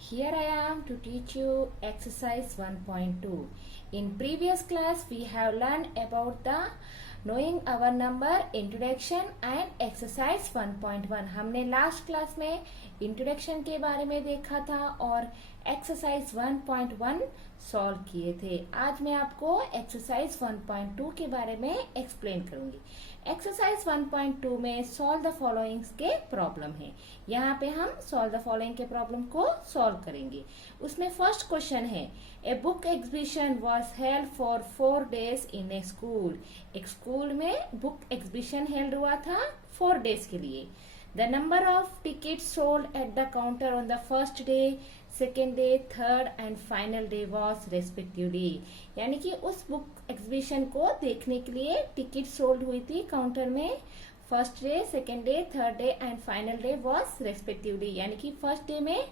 here I am to teach you exercise 1.2. In previous class we have learned about the knowing our number introduction and exercise 1.1. हमने last class में introduction के बारे में देखा था और एक्सरसाइज 1.1 सॉल्व किए थे। आज मैं आपको एक्सरसाइज 1.2 के बारे में एक्सप्लेन करूंगी। एक्सरसाइज 1.2 में सॉल्व द फॉलोइंग्स के प्रॉब्लम है। यहाँ पे हम सॉल्व द फॉलोइंग के प्रॉब्लम को सॉल्व करेंगे। उसमें फर्स्ट क्वेश्चन है, a book exhibition was held for 4 days in A school. एक स्कूल में बुक एग्जीबिशन हेल्ड हुआ था 4 days के लिए। The number of tickets sold at the counter on the first day, second day, third and final day was respectively। यानी कि उस book exhibition को देखने के लिए टिकट सोल्ड हुई थी काउंटर में first day, second day, third day and final day was respectively. यानी कि फर्स्ट डे में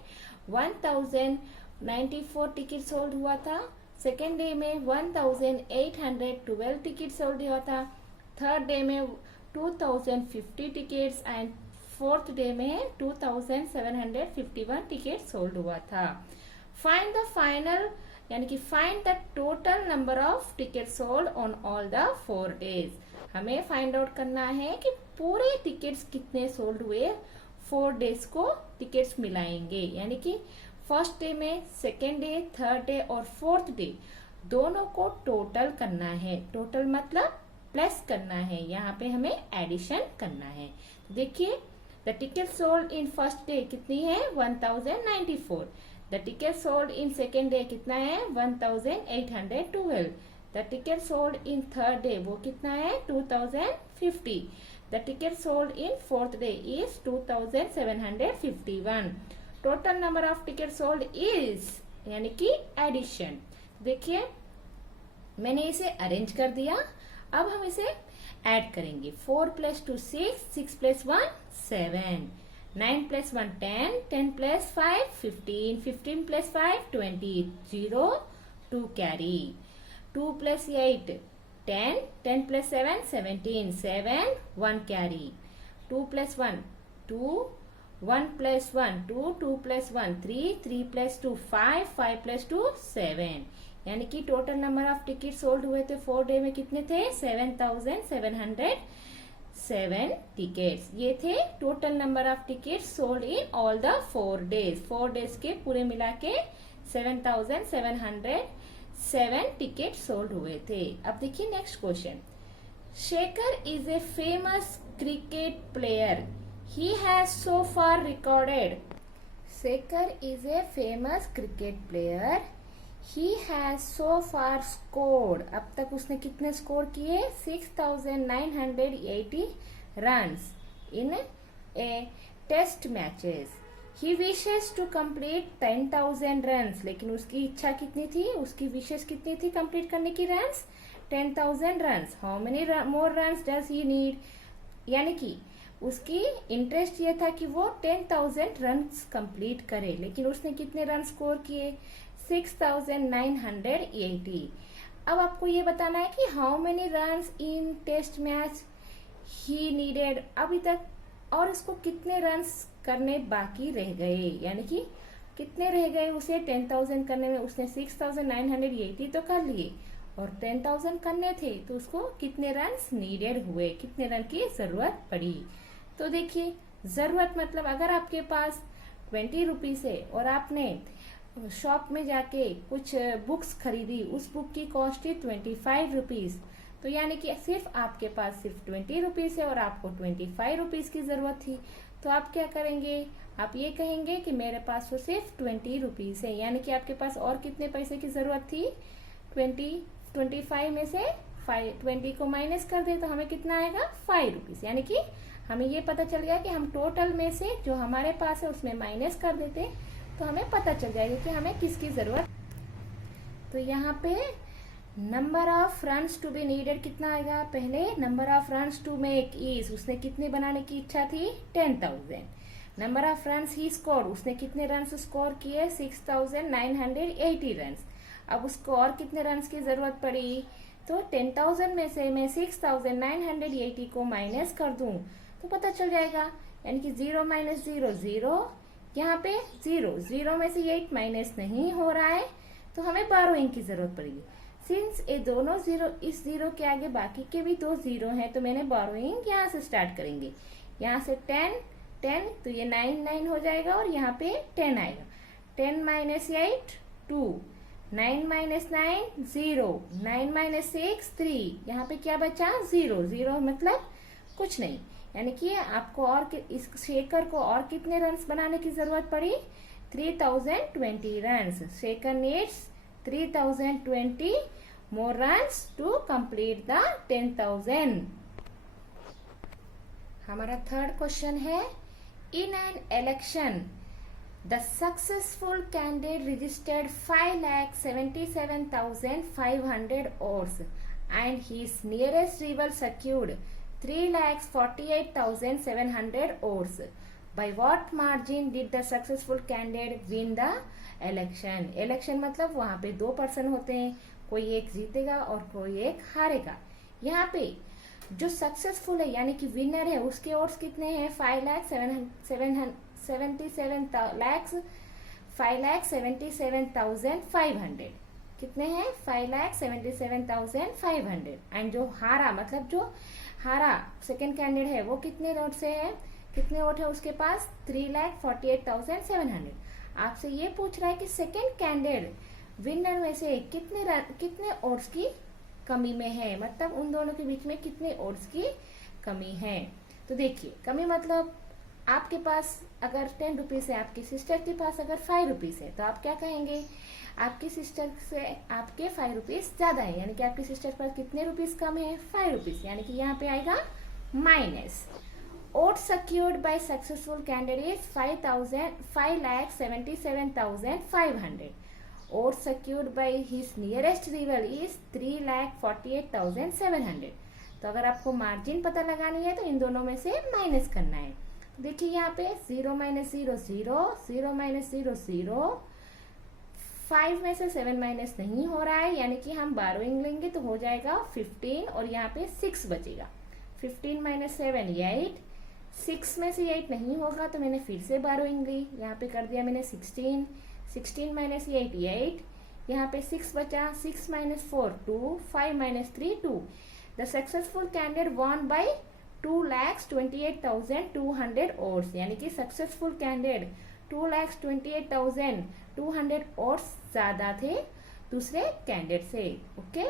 1094 टिकट सोल्ड हुआ था, सेकेंड डे में 1812 टिकट सोल्ड हुआ था, थर्ड डे में 2050 टिकट्स एंड फोर्थ डे में 2751 टिकट सोल्ड हुआ था। फाइंड द फाइनल यानी कि find the total number of ticket sold on all the 4 days। हमें फाइंड आउट करना है कि पूरे टिकट्स कितने सोल्ड हुए 4 days को टिकट्स मिलाएंगे। यानी कि फर्स्ट डे में, सेकेंड डे, थर्ड डे और फोर्थ डे दोनों को टोटल करना है। टोटल मतलब प्लस करना है, यहाँ पे हमें एडिशन करना है। तो देखिए, the ticket sold in first day कितनी है 1094। The ticket sold in second day कितना है 1812। The ticket sold in third day वो कितना है 2050। The ticket sold in fourth day is 2751। Total number of ticket sold is यानी कि addition. देखिए, मैंने इसे अरेंज कर दिया। अब हम इसे ऐड करेंगे। 4 + 2 6, 6 + 1 7, 9 + 1 10, 10 + 5 15, 15 + 5 20, 0 2 carry, 2 + 8 10, 10 + 7 17, 7 1 carry, 2 + 1 2, 1 + 1 2, 2 + 1 3, 3 + 2 5, 5 + 2 7। यानी कि total number of ticket sold हुए थे 4 डे में कितने थे 7707 टिकट्स। ये थे total number of tickets sold in all the 4 days। 4 days के पूरे मिला के 7707 टिकट सोल्ड हुए थे। अब देखिए next question. Shekhar is a famous cricket player. He has so far recorded. Shekhar is a famous cricket player. He has so far scored। अब तक उसने कितने स्कोर किए 6980 runs in a test matches। He wishes to complete 10,000 runs। लेकिन उसकी इच्छा कितनी थी, उसकी विशेष कितनी थी कंप्लीट करने की runs 10,000 runs। How many more runs does he need। यानी कि उसकी इंटरेस्ट ये था कि वो 10,000 रन्स कंप्लीट करे, लेकिन उसने कितने रन स्कोर किए 6980। अब आपको ये बताना है कि how many runs in test match he needed. अभी तक और इसको कितने रन्स करने बाकी रह गए, यानी कि कितने रह गए उसे 10,000 करने में। उसने 6980 तो कर लिए और 10,000 करने थे, तो उसको कितने रन्स नीडेड हुए, कितने रन की जरूरत पड़ी। तो देखिए, जरूरत मतलब अगर आपके पास 20 रुपीज है और आपने शॉप में जाके कुछ बुक्स खरीदी, उस बुक की कॉस्ट थी 25 रुपीज, तो यानी कि सिर्फ आपके पास सिर्फ 20 रुपीज है और आपको 25 रुपीज की जरूरत थी। तो आप क्या करेंगे, आप ये कहेंगे कि मेरे पास तो सिर्फ 20 रुपीज है। यानी कि आपके पास और कितने पैसे की जरूरत थी 25 में से 20 को माइनस कर दे तो हमें कितना आएगा 5 रुपीज। यानी कि हमें ये पता चल गया कि हम टोटल में से जो हमारे पास है उसमें माइनस कर देते तो हमें पता चल जाएगा कि हमें किसकी जरूरत। तो यहाँ पे number of runs to be needed कितना आएगा, पहले number of runs to make is, उसने कितने बनाने की इच्छा थी 10,000। Number of runs he score, उसने कितने रन्स स्कोर किए 6980 रन्स। अब उसको और कितने रन्स की जरूरत पड़ी, तो 10,000 में से मैं 6980 को माइनस कर दूं तो पता चल जाएगा। यानी कि 0 - 0 0, यहाँ पे 0 में से 8 माइनस नहीं हो रहा है, तो हमें बोरोइंग की जरूरत पड़ेगी। सिंस ये दोनों जीरो, इस जीरो के आगे बाकी के भी 2 जीरो हैं, तो मैंने बोरोइंग यहाँ से स्टार्ट करेंगे। यहाँ से 10 तो ये 9 हो जाएगा और यहाँ पे 10 आएगा। 10 माइनस 8 2, 9 माइनस 9 0, 9 माइनस 6 3, यहाँ पे क्या बचा 0 मतलब कुछ नहीं। यानी कि आपको और इस शेकर को और कितने रन्स बनाने की जरूरत पड़ी, 3020 runs. Shaker needs 3020 more runs to complete the 10,000। हमारा थर्ड क्वेश्चन है, in an election the successful candidate registered 5,77,500 votes and his nearest rival secured 3,48,700 votes. By what margin did the successful candidate win the election? election मतलब वहां पे 2 person होते हैं, कोई एक जीतेगा और कोई एक हारेगा। यहाँ पे जो सक्सेसफुल है यानी कि विनर है उसके वोट्स कितने हैं, 5,77,500 कितने हैं, 5,77,500। एंड जो हारा मतलब जो हारा सेकेंड कैंडिडेट है वो कितने वोट से है, कितने वोट है उसके पास, 3,48,700। आपसे ये पूछ रहा है कि सेकेंड कैंडिडेट विनर में से कितने वोट्स की कमी में है, मतलब उन दोनों के बीच में कितने वोट्स की कमी है। तो देखिए कमी मतलब आपके पास अगर 10 रुपीज है, आपकी सिस्टर के पास अगर 5 रुपीज है, तो आप क्या कहेंगे, आपकी सिस्टर से आपके 5 रुपीज ज्यादा है, यानी कि आपकी सिस्टर पर कितने रुपीज कम है, 5 रुपीज, यानी कि यहाँ पे आएगा minus. Votes secured by successful candidate is 5,77,500. Votes secured by his nearest rival is 3,48,700. तो अगर आपको मार्जिन पता लगानी है तो इन दोनों में से माइनस करना है। तो देखिए यहाँ पे 0 माइनस 0 0, 0 माइनस 0 0, 5 में से 7 माइनस नहीं हो रहा है, यानी कि हम बोरोइंग लेंगे तो हो जाएगा 15 और यहाँ पे 6 बचेगा। 15 माइनस 7 8, 6 में से 8 नहीं होगा तो मैंने फिर से बोरोइंग ली, यहाँ पे कर दिया मैंने 16, 16 माइनस 8 8, यहाँ पे 6 बचा, 6 minus 4 2, 5 minus 3 2। The successful candidate won by 2,28,200 votes, यानी कि सक्सेसफुल कैंडिडेट 2,28,200 वोट्स ज्यादा थे दूसरे कैंडिडेट से। ओके,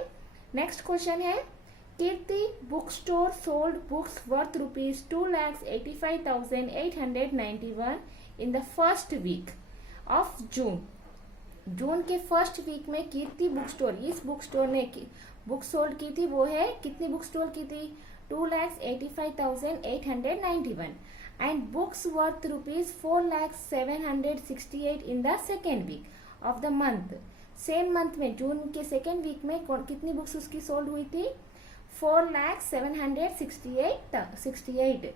नेक्स्ट क्वेश्चन है, Kirti book store sold books worth ₹2,85,891 in the first week of June. June के फर्स्ट वीक में कीर्ति बुक स्टोर, इस बुक स्टोर ने बुक सोल्ड की थी, वो है कितनी बुक स्टोर की थी, 2,85,891 and books worth ₹4,768 in the second week of the month. Same month में जून के सेकेंड वीक में कितनी बुक्स उसकी सोल्ड हुई थी, 4,768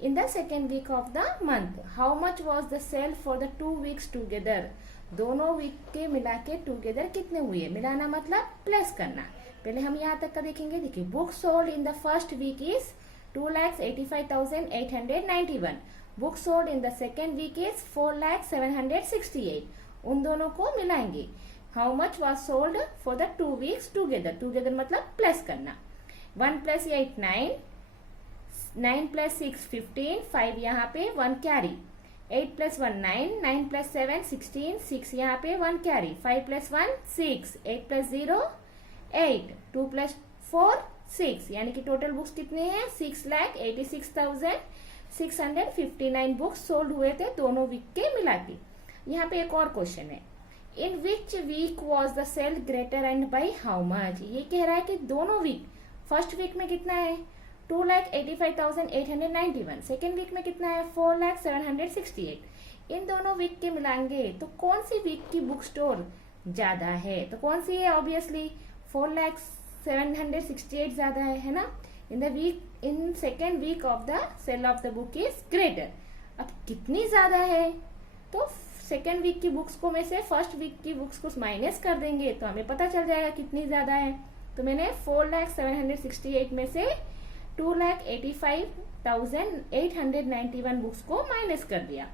in the second week of the month. How much was the sale for the 2 weeks together? दोनों week के मिला के टूगेदर कितने हुए, मिलाना मतलब प्लस करना। पहले हम यहाँ तक का देखेंगे। देखिए, book sold in the first week is 2,85,891, book sold in the second week is 4,768। उन दोनों को मिलाएंगे। How much was sold for the 2 weeks together, together मतलब प्लस करना। 1 + 8 9, 9 + 6 15, 5 यहाँ पे 1 कैरी, 8 + 1 9, 9 + 7 16, 6 यहाँ पे 1 कैरी, 5 + 1 6, 8 + 0 8, 2 + 4 6, यानी कि टोटल बुक्स कितने हैं, 6,86,659 बुक्स सोल्ड हुए थे दोनों वीक के मिला के। यहाँ पे एक और क्वेश्चन है, in which week was the sale greater and by how much. ये कह रहा है कि दोनों वीक, फर्स्ट वीक में कितना है 2,85,891, सेकेंड वीक में कितना है 4,768। इन दोनों वीक के मिलाएंगे तो कौन सी वीक की बुक स्टोर ज्यादा है, तो कौन सी है, ऑब्वियसली 4,768 ज्यादा है ना। In the week, in second week of the sale of the book is greater. अब कितनी ज्यादा है, तो सेकेंड वीक की बुक्स को में से फर्स्ट वीक की बुक्स को माइनस कर देंगे तो हमें पता चल जाएगा कितनी ज्यादा है। तो मैंने 4,768 में से 2,85,891 बुक्स को माइनस कर दिया।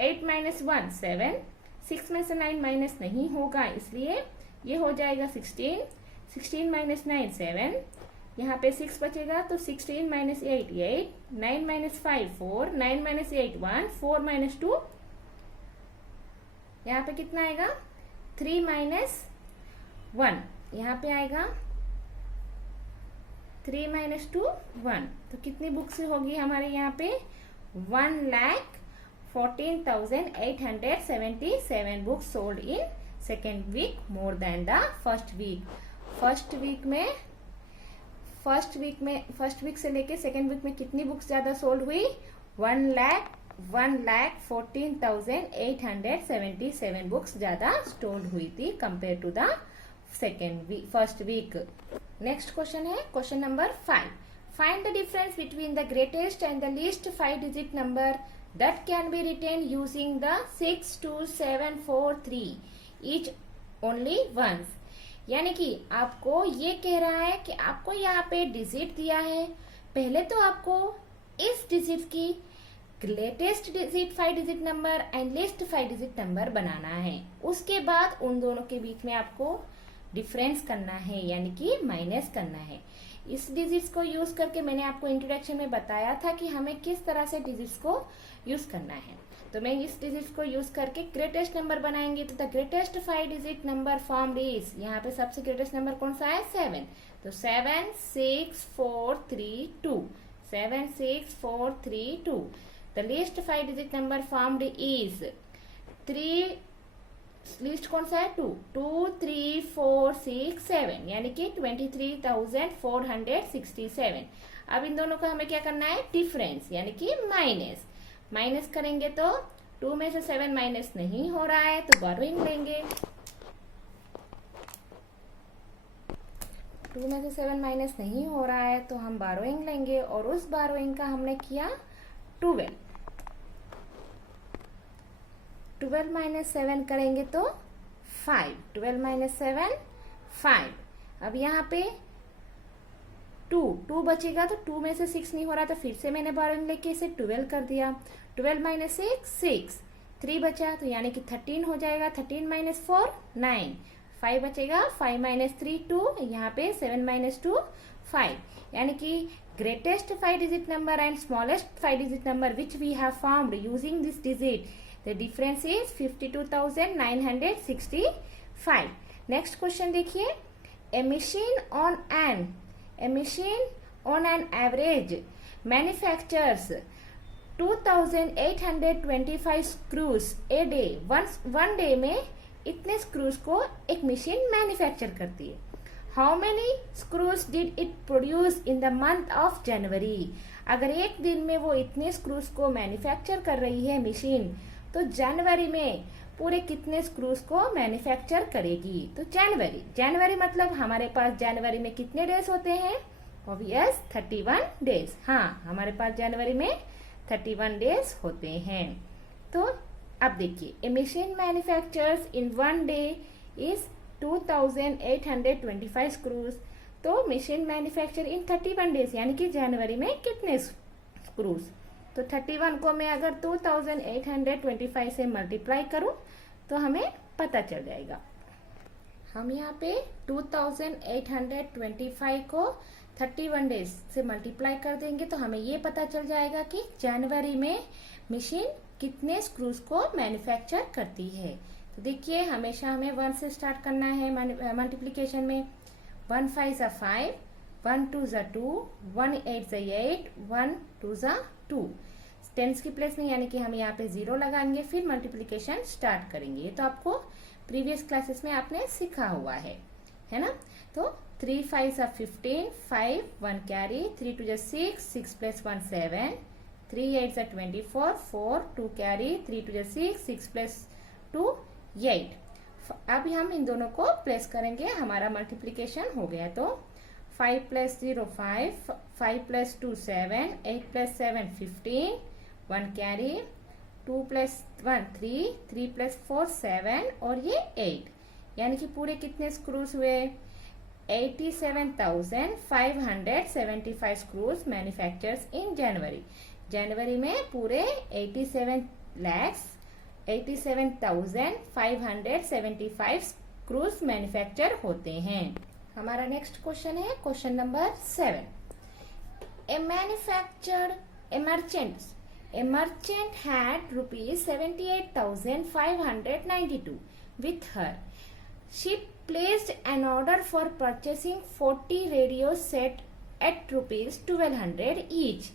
8 माइनस 1 7, 6 में से 9 माइनस नहीं होगा, इसलिए ये हो जाएगा 16, 16 माइनस 9 7, यहाँ पे 6 बचेगा तो 16 माइनस 8 8, 9 माइनस 5 4, 9 माइनस 8 1, 4 माइनस 2, यहाँ पे कितना आएगा 3 माइनस 1, यहाँ पे आएगा 3 माइनस 2 1, तो कितनी बुक्स होगी हमारे यहाँ पे 1,14,877 books sold in second week more than the first week. First week से लेके सेकेंड वीक में कितनी बुक्स ज्यादा सोल्ड हुई 1,14,877 बुक्स ज्यादा सोल्ड हुई थी compare to the first week. Next question है question number 5। Find the difference between the greatest and the least 5 digit number that can be written using the 6 2 7 4 3 each only once. यानी कि आपको ये कह रहा है कि आपको यहाँ पे डिजिट दिया है, पहले तो आपको इस डिजिट की greatest digit 5 digit number and least 5 digit number बनाना है, उसके बाद उन दोनों के बीच में आपको डिफरेंस करना है यानी कि माइनस करना है। इस डिजिट्स को यूज करके मैंने आपको इंट्रोडक्शन में बताया था कि हमें किस तरह से डिजिट्स को यूज करना है। तो मैं इस डिजिट्स को यूज करके ग्रेटेस्ट नंबर बनाएंगे, तो the greatest 5 digit number formed is, यहाँ पे सबसे ग्रेटेस्ट नंबर कौन सा है 7, तो 7 6 4 3 2, 7 6 4 3 2। The least 5 digit number formed is 3, list कौन सा है 2 2 3 4 6 7, यानी कि 23,467। अब इन दोनों का हमें क्या करना है डिफरेंस यानी कि माइनस करेंगे तो 2 में से 7 माइनस नहीं हो रहा है तो बोरोइंग लेंगे, 2 में से 7 माइनस नहीं हो रहा है तो हम बोरोइंग लेंगे और उस बोरोइंग का हमने किया 12 माइनस 7 करेंगे तो 5, 12 माइनस 7 5। अब यहाँ पे 2 बचेगा तो 2 में से 6 नहीं हो रहा तो फिर से मैंने बोरोइंग लेके इसे 12 कर दिया, 12 माइनस 6 3 बचा तो यानी कि 13 हो जाएगा, 13 माइनस 4 9, 5 बचेगा, 5 माइनस 3 2, यहाँ पे 7 माइनस 2 5, यानी कि greatest 5 digit number and smallest 5 digit number which we have formed using this digit, the difference is 52,965। Next question देखिए, a machine on an average manufactures 2,825 screws a day। one day में इतने screws को एक machine manufacture करती है। How many screws did it produce in the month of January. अगर एक दिन में वो इतने स्क्रूज को मैन्युफैक्चर कर रही है मशीन, तो जनवरी में पूरे कितने स्क्रूज को मैन्युफैक्चर करेगी। तो जनवरी मतलब हमारे पास जनवरी में कितने डेज होते हैं, ऑब्वियस 31 डेज। हाँ, हमारे पास जनवरी में 31 डेज होते हैं। तो अब देखिए, a machine manufactures in one day is 2,825 screws. तो मशीन मैन्युफैक्चर इन 31 डेज यानी कि जनवरी में कितने स्क्रूज, तो 31 को मैं अगर 2,825 से मल्टीप्लाई करूं तो हमें पता चल जाएगा। हम यहाँ पे 2,825 को 31 डेज से मल्टीप्लाई कर देंगे तो हमें ये पता चल जाएगा कि जनवरी में मशीन कितने स्क्रूज को मैन्युफैक्चर करती है। तो देखिए, हमेशा हमें 1 से स्टार्ट करना है मल्टीप्लीकेशन में। 1 5 ज़ा 5, 1 2 ज़ा 2, 1 8 ज़ा 8, 1 2 ज़ा 2। टेंस की प्लेस में यानी कि हम यहाँ पे 0 लगाएंगे, फिर मल्टीप्लीकेशन स्टार्ट करेंगे। ये तो आपको प्रीवियस क्लासेस में आपने सीखा हुआ है ना। तो 3 5 ज़ा 15, 5 1 कैरी, 3 2 ज़ा 6, 6 प्लस 1 7, 3 8 ज़ा 24, 4 2 कैरी, 3 2 ज़ा 6, 6 प्लस 2 8। अभी हम इन दोनों को प्लेस करेंगे, हमारा मल्टीप्लीकेशन हो गया। तो 5 plus 0 5, 5 plus 2 7, 8 plus 7 15, 1 carry, 2 plus 1 3, 3 plus 4 7 और ये 8, यानी कि पूरे कितने स्क्रूज हुए 87,575 स्क्रूज मैन्युफैक्चर्स इन जनवरी। जनवरी में पूरे 87 lakhs 87,575 स्क्रूज मैन्युफैक्चर होते हैं। हमारा नेक्स्ट क्वेश्चन है question number 7। A merchant had rupees 78,592 with her. She placed an order for purchasing 40 radio set at rupees 1200 each.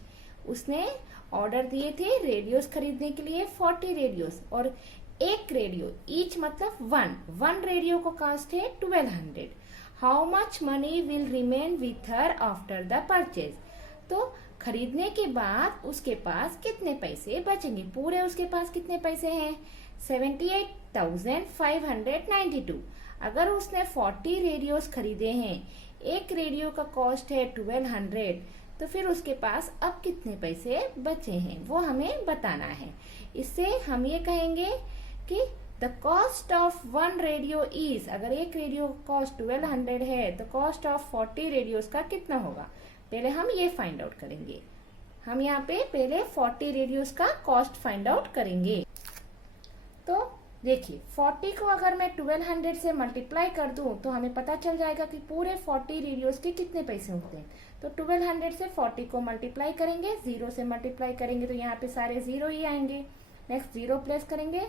उसने ऑर्डर दिए थे रेडियोस खरीदने के लिए 40 रेडियोस, और एक रेडियो ईच मतलब वन रेडियो को कॉस्ट है 1200। How much money will remain with her after the purchase. तो खरीदने के बाद उसके पास कितने पैसे बचेंगे, पूरे उसके पास कितने पैसे हैं 78,592। अगर उसने 40 रेडियोस खरीदे हैं, एक रेडियो का कॉस्ट है 1200, तो फिर उसके पास अब कितने पैसे बचे हैं वो हमें बताना है। इससे हम ये कहेंगे कि the cost of one radio is, अगर एक रेडियो कॉस्ट 1200 है तो कॉस्ट ऑफ 40 रेडियोस का कितना होगा, पहले हम ये फाइंड आउट करेंगे। हम यहाँ पे पहले 40 रेडियोस का कॉस्ट फाइंड आउट करेंगे। तो देखिए 40 को अगर मैं 1200 से मल्टीप्लाई कर दूं तो हमें पता चल जाएगा कि पूरे 40 रेडियोस के कितने पैसे होते हैं। तो 1200 से 40 को मल्टीप्लाई करेंगे, 0 से मल्टीप्लाई करेंगे तो यहाँ पे सारे 0 ही आएंगे। नेक्स्ट 0 प्लेस करेंगे,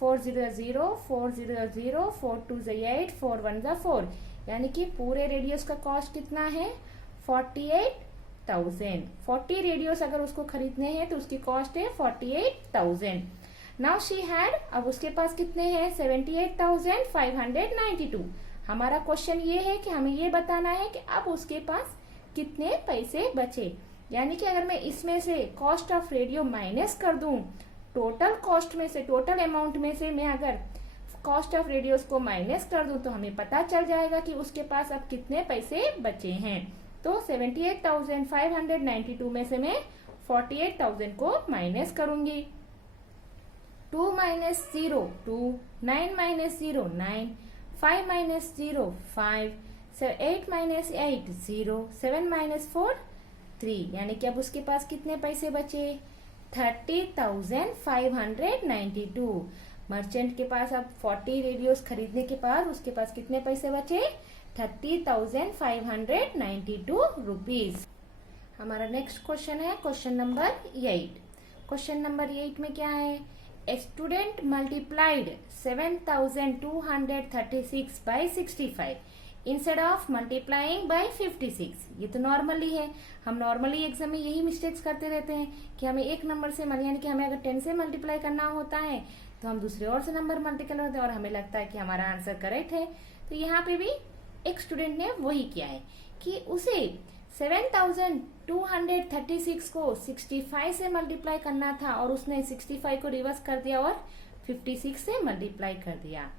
4 0 0, 4 0 0, 4 2 8, 4 1 4, यानी कि पूरे रेडियोस का कॉस्ट कितना है 48,000। 40 रेडियोस अगर उसको खरीदने हैं तो उसकी कॉस्ट है 48,000। नाउ शी हैड, अब उसके पास कितने हैं 78,592। हमारा क्वेश्चन ये है कि हमें ये बताना है कि अब उसके पास कितने पैसे बचे, यानी कि अगर मैं इसमें से कॉस्ट ऑफ रेडियो माइनस कर दूं, टोटल कॉस्ट में से, टोटल अमाउंट में से मैं अगर कॉस्ट ऑफ रेडियोस को माइनस कर दूं तो हमें पता चल जाएगा कि उसके पास अब कितने पैसे बचे हैं। तो 78,592 में से मैं 48,000 को माइनस करूंगी। 2 minus 0 2, 9 minus 0 9, 5 minus 0 5, 8 minus 8 0, 7 minus 4 3, यानी कि अब उसके पास कितने पैसे बचे 30,592। मर्चेंट के पास अब 40 रेडियोस खरीदने के बाद उसके पास कितने पैसे बचे 30,592 रुपीज। हमारा नेक्स्ट क्वेश्चन है क्वेश्चन नंबर 8। क्वेश्चन नंबर 8 में क्या है, A student multiplied 7,236 by 65 instead of multiplying by 56। ये तो नॉर्मली है, हम नॉर्मली एग्जाम में यही मिस्टेक्स करते रहते हैं कि हमें एक नंबर से, यानी कि हमें अगर 10 से मल्टीप्लाई करना होता है तो हम दूसरे और से नंबर मल्टीप्लाई करते हैं और हमें लगता है कि हमारा आंसर करेक्ट है। तो यहाँ पे भी एक स्टूडेंट ने वही किया है कि उसे 7,236 को 65 से मल्टीप्लाई करना था और उसने 65 को रिवर्स कर दिया और 56 से मल्टीप्लाई कर दिया।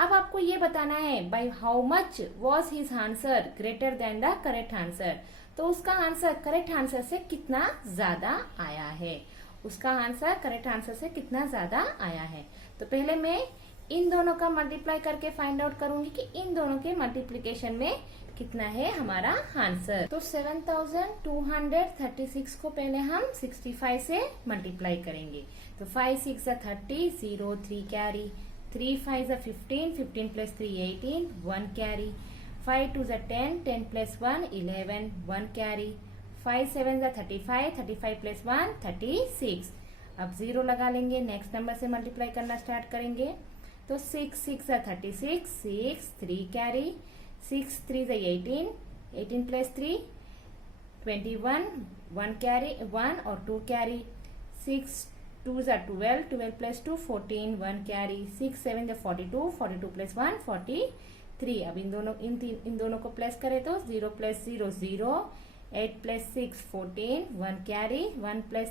अब आपको ये बताना है by how much was his answer greater than the correct answer. तो उसका आंसर करेक्ट आंसर से कितना ज्यादा आया है, उसका आंसर करेक्ट आंसर से कितना ज्यादा आया है। तो पहले मैं इन दोनों का मल्टीप्लाई करके फाइंड आउट करूंगी कि इन दोनों के मल्टीप्लीकेशन में कितना है हमारा आंसर। तो 7,236 को पहले हम 65 से मल्टीप्लाई करेंगे। तो 5 6 30, 0 3 carry, 3 5 15, 15 plus 3 18, 1 carry, 5 2 10, 10 plus 1 11, 1 carry, 5 7 35, 35 plus 1 36। अब 0 लगा लेंगे, नेक्स्ट नंबर से मल्टीप्लाई करना स्टार्ट करेंगे। तो 6 6 36, 6 3 कैरी, 6 3 18, 18 प्लस 3 21, 1 कैरी 1 और 2 कैरी, 6 2 12, 12 प्लस 2 14, 1 कैरी, 6 7 42, 42 प्लस 1 43। अब इन दोनों को प्लस करें तो 0 plus 0 0, 8 plus 6 14, 1 carry, 1 plus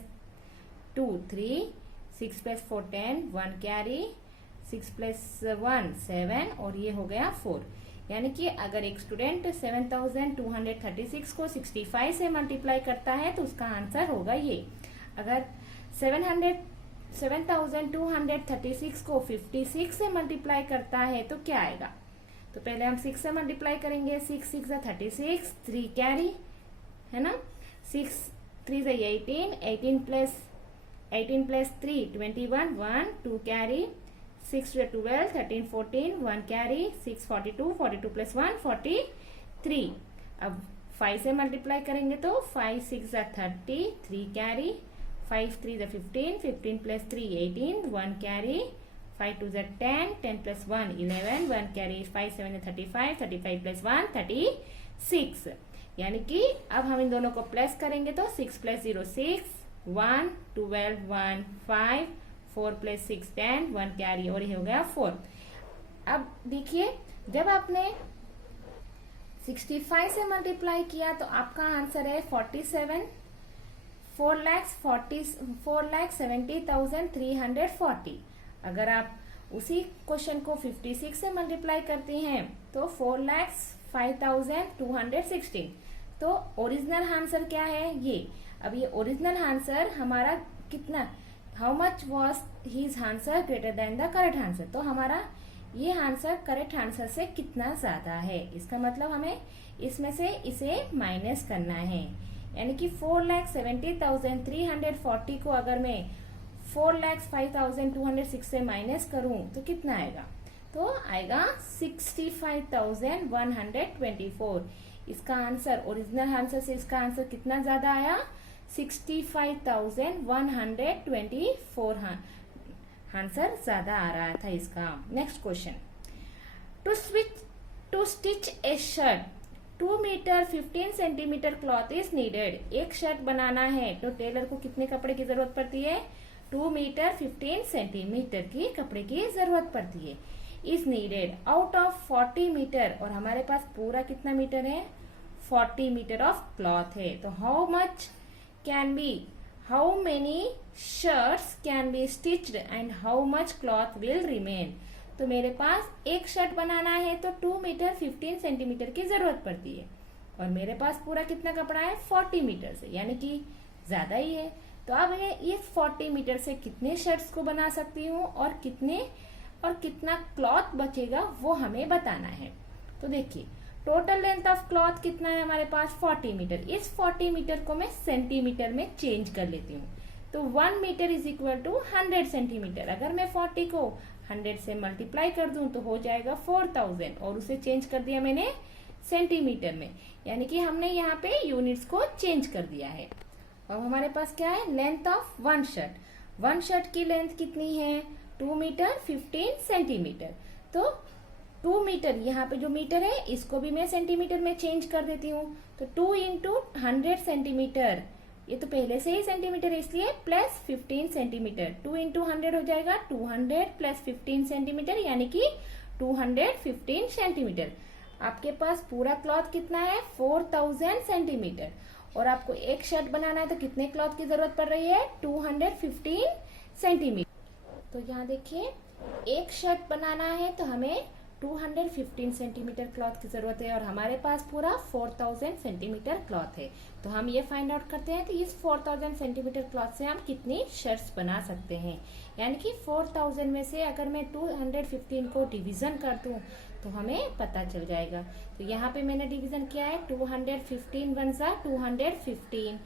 2 3, 6 plus 4 10, 1 carry, 6 plus 1 7 और ये हो गया 4। यानी कि अगर एक स्टूडेंट 7,236 को 65 से मल्टीप्लाई करता है तो उसका आंसर होगा ये। अगर 7,236 को 56 से मल्टीप्लाई करता है तो क्या आएगा। तो पहले हम 6 से मल्टीप्लाई करेंगे, 6 6 36, 3 कैरी है ना, 6 3 18, 18 plus 18 plus 3 21 1 2 carry 6 to 12 13 14 1 carry 6 42 42 plus 1 43। अब 5 से मल्टीप्लाई करेंगे तो 5 6 30 3 carry 5 3 15 15 plus 3 18 1 carry 5 2 10 10 plus 1 11 1 carry 5 7 35 35 plus 1 36। यानी कि अब हम इन दोनों को प्लस करेंगे तो 6 प्लस 0 6 1 12 1 5 4 प्लस 6 10 1 कैरी और ये हो गया 4। अब देखिए जब आपने 65 से मल्टीप्लाई किया तो आपका आंसर है 47 4,70,340। अगर आप उसी क्वेश्चन को 56 से मल्टीप्लाई करती हैं तो 4,05,216। तो ओरिजिनल आंसर क्या है ये। अब ये ओरिजिनल आंसर हमारा कितना, how much was his answer greater than the correct answer. तो हमारा ये आंसर करेक्ट आंसर से कितना ज्यादा है, इसका मतलब हमें इसमें से इसे माइनस करना है। यानी कि 4,70,340 को अगर मैं 4,05,206 से माइनस करूं तो कितना आएगा, तो आएगा 65,124। इसका आंसर ओरिजिनल आंसर से इसका आंसर कितना ज्यादा आया, 65,124 आंसर ज्यादा आ रहा था इसका। Next question, to stitch a shirt 2 metre 15 centimetre cloth is needed. एक शर्ट बनाना है तो टेलर को कितने कपड़े की जरूरत पड़ती है, 2 मीटर 15 सेंटीमीटर की कपड़े की जरूरत पड़ती है। Is needed out of 40 metre, और हमारे पास पूरा कितना मीटर है, 40 मीटर ऑफ क्लॉथ है। तो how much can be, how many shirts can be stitched and how much cloth will remain. तो मेरे पास एक शर्ट बनाना है तो 2 मीटर 15 सेंटीमीटर की जरूरत पड़ती है, और मेरे पास पूरा कितना कपड़ा है, 40 मीटर से, यानी कि ज्यादा ही है। तो अब मैं इस 40 मीटर से कितने शर्ट्स को बना सकती हूँ और कितना क्लॉथ बचेगा वो हमें बताना है। तो देखिए टोटल लेंथ ऑफ क्लॉथ कितना है हमारे पास, 40 मीटर। इस 40 मीटर को मैं सेंटीमीटर में चेंज कर लेती हूँ। तो 1 metre is equal to 100 centimetre. अगर मैं 40 को 100 से मल्टीप्लाई कर दूं तो हो जाएगा 4000, और उसे चेंज कर दिया मैंने सेंटीमीटर में, यानी कि हमने यहाँ पे यूनिट्स को चेंज कर दिया है। अब हमारे पास क्या है, लेंथ ऑफ वन शर्ट की लेंथ कितनी है, 2 मीटर 15 सेंटीमीटर। तो 2 मीटर, यहाँ पे जो मीटर है इसको भी मैं सेंटीमीटर में चेंज कर देती हूँ। तो 2 इंटू 100 सेंटीमीटर, ये तो पहले से ही सेंटीमीटर है इसलिए प्लस 15 सेंटीमीटर। 2 इंटू 100 हो जाएगा 200 प्लस 15 सेंटीमीटर, यानी कि 215 सेंटीमीटर। आपके पास पूरा क्लॉथ कितना है, 4000 सेंटीमीटर, और आपको एक शर्ट बनाना है तो कितने क्लॉथ की जरूरत पड़ रही है, 215 सेंटीमीटर। तो यहाँ देखिए एक शर्ट बनाना है तो हमें 215 सेंटीमीटर क्लॉथ की जरूरत है, और हमारे पास पूरा 4000 सेंटीमीटर क्लॉथ है। तो हम ये फाइंड आउट करते हैं कि इस 4000 सेंटीमीटर क्लॉथ से हम कितनी शर्ट्स बना सकते हैं। यानी कि 4000 में से अगर मैं 215 को डिवीजन कर दूं तो हमें पता चल जाएगा। तो यहाँ पे मैंने डिवीजन किया है, 215 वन सा 215,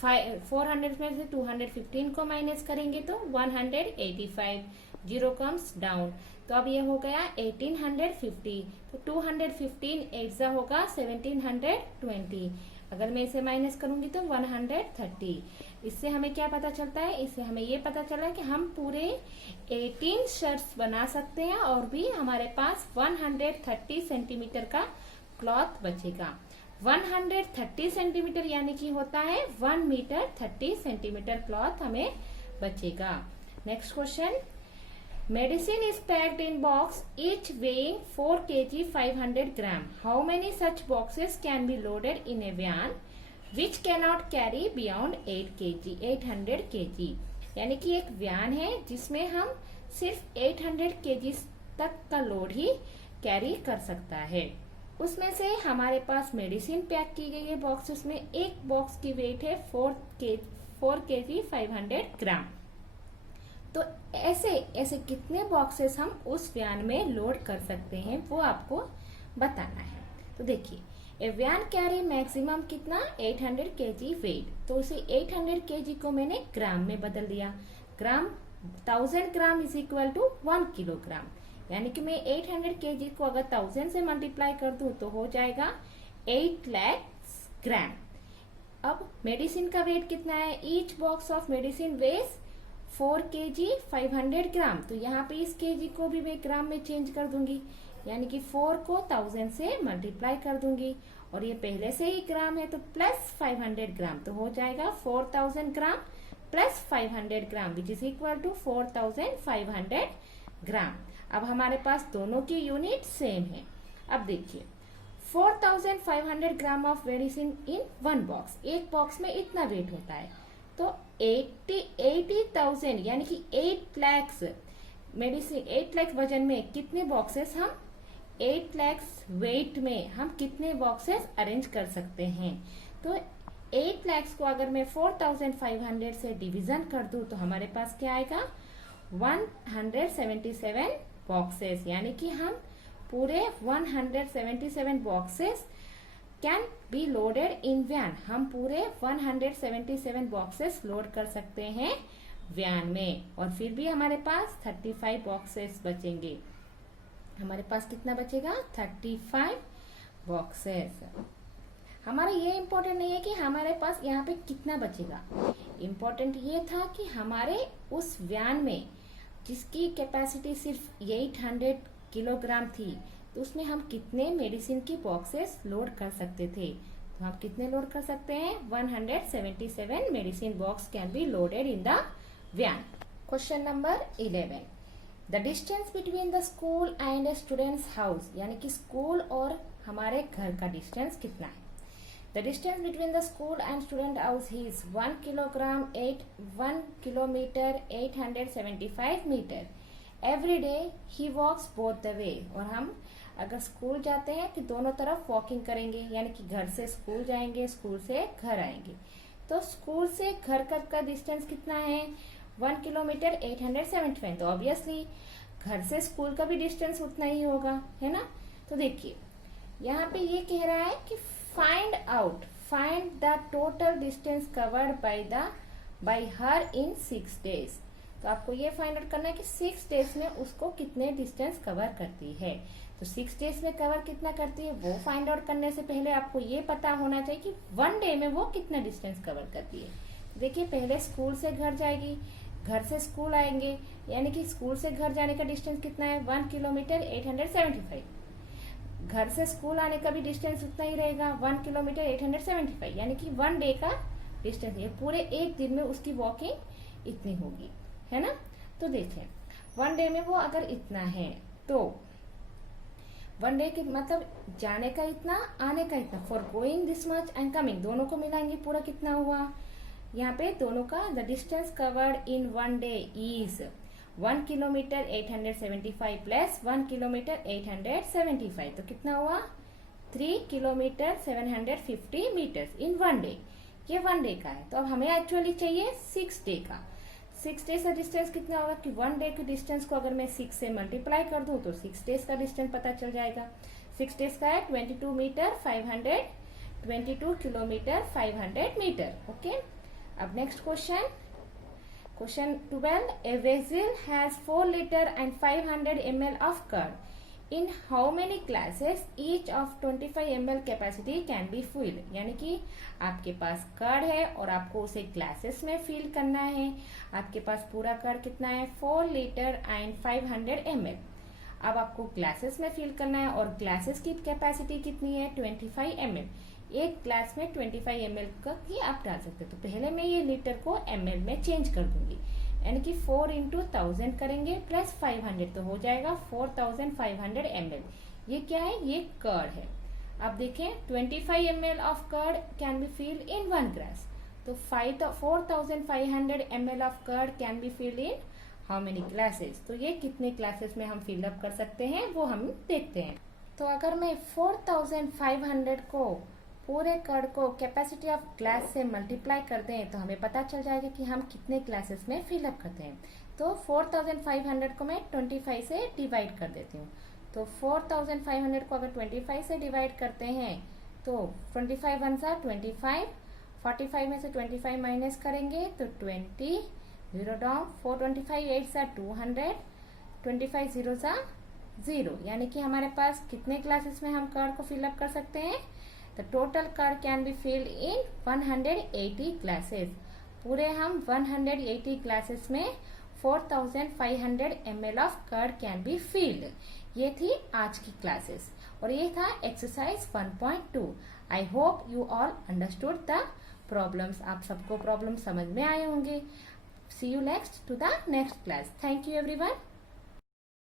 400 में से 215 को माइनस करेंगे तो 185, 0 कम्स डाउन। तो अब ये हो गया 1850। तो 215 8 होगा 1720। अगर मैं इसे माइनस करूंगी तो 130। इससे हमें क्या पता चलता है, इससे हमें ये पता चला है कि हम पूरे 18 शर्ट्स बना सकते हैं, और भी हमारे पास 130 सेंटीमीटर का क्लॉथ बचेगा। 130 सेंटीमीटर यानी कि होता है 1 मीटर 30 सेंटीमीटर क्लॉथ हमें बचेगा। Next question, medicine is packed in box each weighing 4 kg 500 gram. How many such boxes can be loaded in a van which cannot carry beyond 8 kg 800 kg? यानी कि एक व्यान है जिसमें हम सिर्फ 800 kg तक का लोड ही कैरी कर सकता है। उसमें से हमारे पास मेडिसिन पैक की गई है बॉक्सेस में। एक बॉक्स की वेट है 4 kg 500 ग्राम। तो ऐसे कितने बॉक्सेस हम उस व्यान में लोड कर सकते हैं वो आपको बताना है। तो देखिए, ए वैन कैरी मैक्सिमम कितना 800 केजी वेट, तो उसे 800 केजी को मैंने ग्राम में बदल दिया। Gram 1000 gram is equal to 1 kilogram, यानी कि मैं 800 केजी को अगर 1000 से मल्टीप्लाई कर दूं तो हो जाएगा 8 लाख ग्राम। अब मेडिसिन का वेट कितना है, each box of medicine weighs 4 KG 500 gram, तो यहाँ पे इस केजी को भी मैं ग्राम में चेंज कर दूंगी, यानी कि 4 को 1000 से मल्टीप्लाई कर दूंगी, और ये पहले से ही ग्राम है तो प्लस 500 ग्राम, तो हो जाएगा 4000 gram plus 500 gram which is equal to 4500 gram. अब हमारे पास दोनों की यूनिट सेम है। अब देखिए 4500 gram of medicine in one box, एक बॉक्स में इतना वेट होता है, तो 80,000 यानी कि 8 लाख मेडिसिन, 8 लाख वजन में कितने बॉक्सेस हम 8 लाख वेट में हम कितने बॉक्सेस अरेंज कर सकते हैं। तो 8 लाख को अगर मैं 4500 से डिवीजन कर दूं तो हमारे पास क्या आएगा 177 बॉक्सेस, यानी कि हम पूरे 177 boxes can be loaded in van, हम पूरे 177 बॉक्सेस लोड कर सकते हैं वैन में, और फिर भी हमारे पास 35 बॉक्सेस बचेंगे। हमारे पास कितना बचेगा 35 बॉक्सेस। हमारा ये इम्पोर्टेंट नहीं है कि हमारे पास यहाँ पे कितना बचेगा, इम्पोर्टेंट ये था कि हमारे उस वैन में जिसकी कैपेसिटी सिर्फ 800 किलोग्राम थी, तो उसमें हम कितने मेडिसिन की बॉक्सेस लोड कर सकते थे। तो हम कितने लोड कर सकते हैं 177 medicine box can be loaded in the van. Question number 11, the distance between the school and students house, यानी कि स्कूल और हमारे घर का डिस्टेंस कितना है। The distance between the school and student house is 1 kilometre 875 metre. Every day he walks both the way, और हम अगर स्कूल जाते हैं तो दोनों तरफ वॉकिंग करेंगे, यानी कि घर से स्कूल जाएंगे, स्कूल से घर आएंगे। तो स्कूल से घर का डिस्टेंस कितना है 1 किलोमीटर 875, तो ऑब्वियसली घर से स्कूल का भी डिस्टेंस उतना ही होगा, है ना। तो देखिए यहाँ पे ये कह रहा है कि find the total distance covered by her in 6 days. तो आपको ये फाइंड आउट करना है कि 6 डेज में उसको कितने डिस्टेंस कवर करती है। तो 6 डेज में कवर कितना करती है वो फाइंड आउट करने से पहले आपको ये पता होना चाहिए कि 1 डे में वो कितना डिस्टेंस कवर करती है। देखिए पहले स्कूल से घर जाएगी, घर से स्कूल आएंगे, यानी कि स्कूल से घर जाने का डिस्टेंस कितना है 1 किलोमीटर 875। घर से स्कूल आने का भी डिस्टेंस उतना ही रहेगा 1 किलोमीटर 875, यानी कि 1 डे का डिस्टेंस है, पूरे एक दिन में उसकी वॉकिंग इतनी होगी, है ना। तो देखें 1 डे में वो अगर इतना है तो 1 डे के मतलब जाने का इतना, आने का इतना, for going this much and coming, दोनों को मिलाएंगे पूरा कितना हुआ। यहाँ पे दोनों का the distance covered in 1 day is 1 kilometre 875 plus 1 kilometre 875, तो कितना हुआ 3 किलोमीटर 750 मीटर इन 1 डे। ये 1 डे का है, तो अब हमें एक्चुअली चाहिए 6 डे का। 6 डेज का डिस्टेंस कितना होगा कि 1 डे के डिस्टेंस को अगर मैं 6 से मल्टीप्लाई कर दूं तो 6 डेज का डिस्टेंस पता चल जाएगा। 6 डेज का है 22 किलोमीटर 500 मीटर। ओके, अब next question, question 12, a vessel has 4 litre and 500 ml of curd in how many glasses each of 25 ml capacity can be filled. यानी कि आपके पास कर्ड है और आपको उसे ग्लासेस में फिल करना है। आपके पास पूरा कर्ड कितना है 4 लीटर एंड 500 ml। अब आपको ग्लासेस में फिल करना है और ग्लासेस की कैपेसिटी कितनी है 25 ml। एक ग्लास में 25 ml का ही आप डाल सकते हो। तो पहले मैं ये लीटर को ml में चेंज कर दूंगी, यानी कि 4 इंटू 1000 करेंगे प्लस 500, तो हो जाएगा 4500 ml। ये क्या है, ये कर्ड है। अब देखें 25 ml of curd can be filled in 1 glass, तो 4500 ml of curd can be filled in how many glasses. तो ये कितने ग्लासेस में हम फिलअप कर सकते हैं वो हम देखते हैं। तो अगर मैं 4500 को पूरे कर्ड को कैपेसिटी ऑफ ग्लास से मल्टीप्लाई करते हैं तो हमें पता चल जाएगा कि हम कितने ग्लासेस में फिलअप करते हैं। तो 4500 को मैं 25 से डिवाइड कर देती हूँ, तो 4500 को अगर 25 से डिवाइड करते हैं तो 25 वन सा 25, 45 में से 25 माइनस करेंगे तो 20, 0 डाउन, 425 8 सा 200, 25 0 सा 0, यानी कि हमारे पास कितने क्लासेस में हम कार्ड को फिलअप कर सकते हैं? The total curd can be filled in 180 glasses. पूरे हम 180 क्लासेस में 4500 ml of curd can be filled. ये थी आज की क्लासेस और ये था exercise 1.2। I hope you all understood the problems. आप सबको प्रॉब्लम समझ में आए होंगे। See you next to the next class. Thank you everyone.